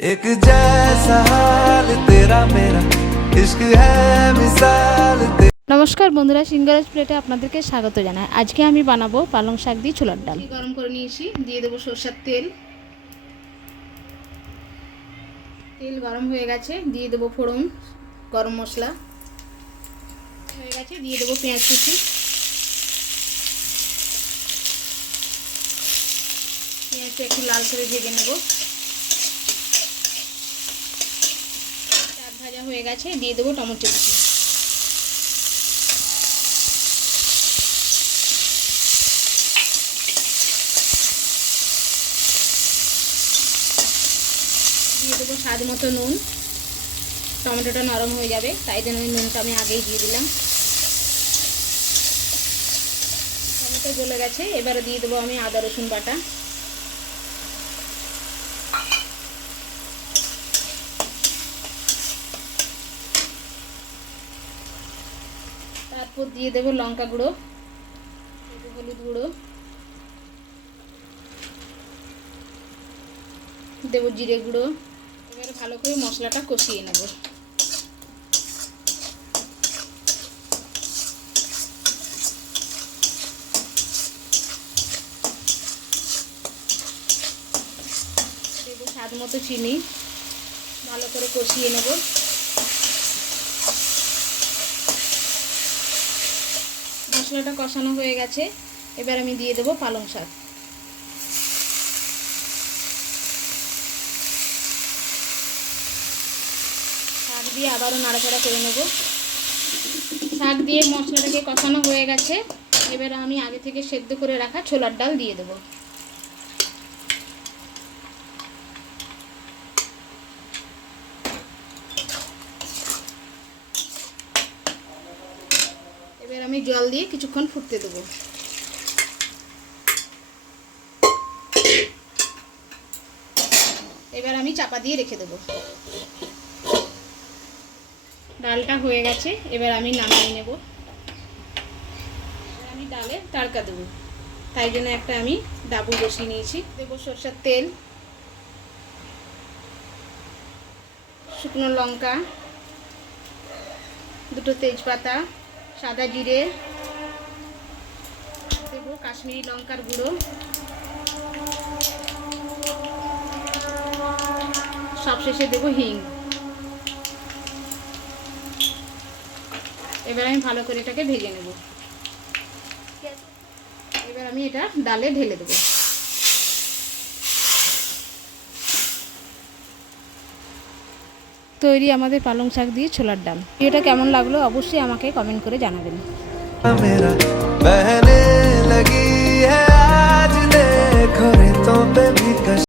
एक जैसा हाल तेरा मेरा इश्क है मिसाल নমস্কার বন্ধুরা, সিঙ্গারাজ প্লেটে আপনাদেরকে স্বাগত জানাই। আজকে আমি বানাবো পালং শাক দিয়ে ছোলার ডাল। গরম করে নিয়েছি, দিয়ে দেবো সরষের তেল। তেল গরম হয়ে গেছে, দিয়ে দেবো ফোড়ন, গরম মশলা হয়ে গেছে, দিয়ে দেবো পেঁয়াজ কুচি। পেঁয়াজটা একটু লাল করে ভেজে নেব। ভাজা হয়ে গেছে, দিয়ে দেবো টমেটো কুচি। দিয়ে দেবো স্বাদ মতো নুন। টমেটোটা নরম হয়ে যাবে, তাই জন্য ওই নুনটা আমি আগেই দিয়ে দিলাম। টমেটো গলে গেছে, এবারে দিয়ে দেবো আমি আদা রসুন বাটা। তারপর দিয়ে দেবো লঙ্কা গুঁড়ো, হলুদ গুঁড়ো, দেবো জিরে গুঁড়ো। এবারে ভালো করে মশলাটা কষিয়ে নেব। দেবো স্বাদ মতো চিনি, ভালো করে কষিয়ে নেব। মশলাটা কষানো হয়ে গেছে, এবার আমি দিয়ে দেবো পালং শাক। শাক দিয়ে আবারও নাড়াচাড়া করে নেব। শাক দিয়ে মশলাটাকে কষানো হয়ে গেছে, এবার আমি আগে থেকে সেদ্ধ করে রাখা ছোলার ডাল দিয়ে দেবো। এবার আমি জল দিয়ে কিছুক্ষণ ফুটতে দেবো। এবার আমি চাপা দিয়ে রেখে দেবো। ডালটা হয়ে গেছে, এবার আমি নামিয়ে নেব। আমি ডালে তড়কা দেবো, তাই জন্য একটা আমি ডাবু বসিয়ে নিয়েছি। দেবো সরষের তেল, শুকনো লঙ্কা, দুটো তেজপাতা, সাদা জিরে, দেবো কাশ্মীরি লঙ্কার গুঁড়ো, সবশেষে দেবো হিং। এবার আমি ভালো করে এটাকে ভেজে নেব। এবার আমি এটা ডালে ঢেলে দেবো। তৈরি আমাদের পালং শাক দিয়ে ছোলার ডাল। ভিডিওটা কেমন লাগলো অবশ্যই আমাকে কমেন্ট করে জানাবেন। मेरा बहने लगी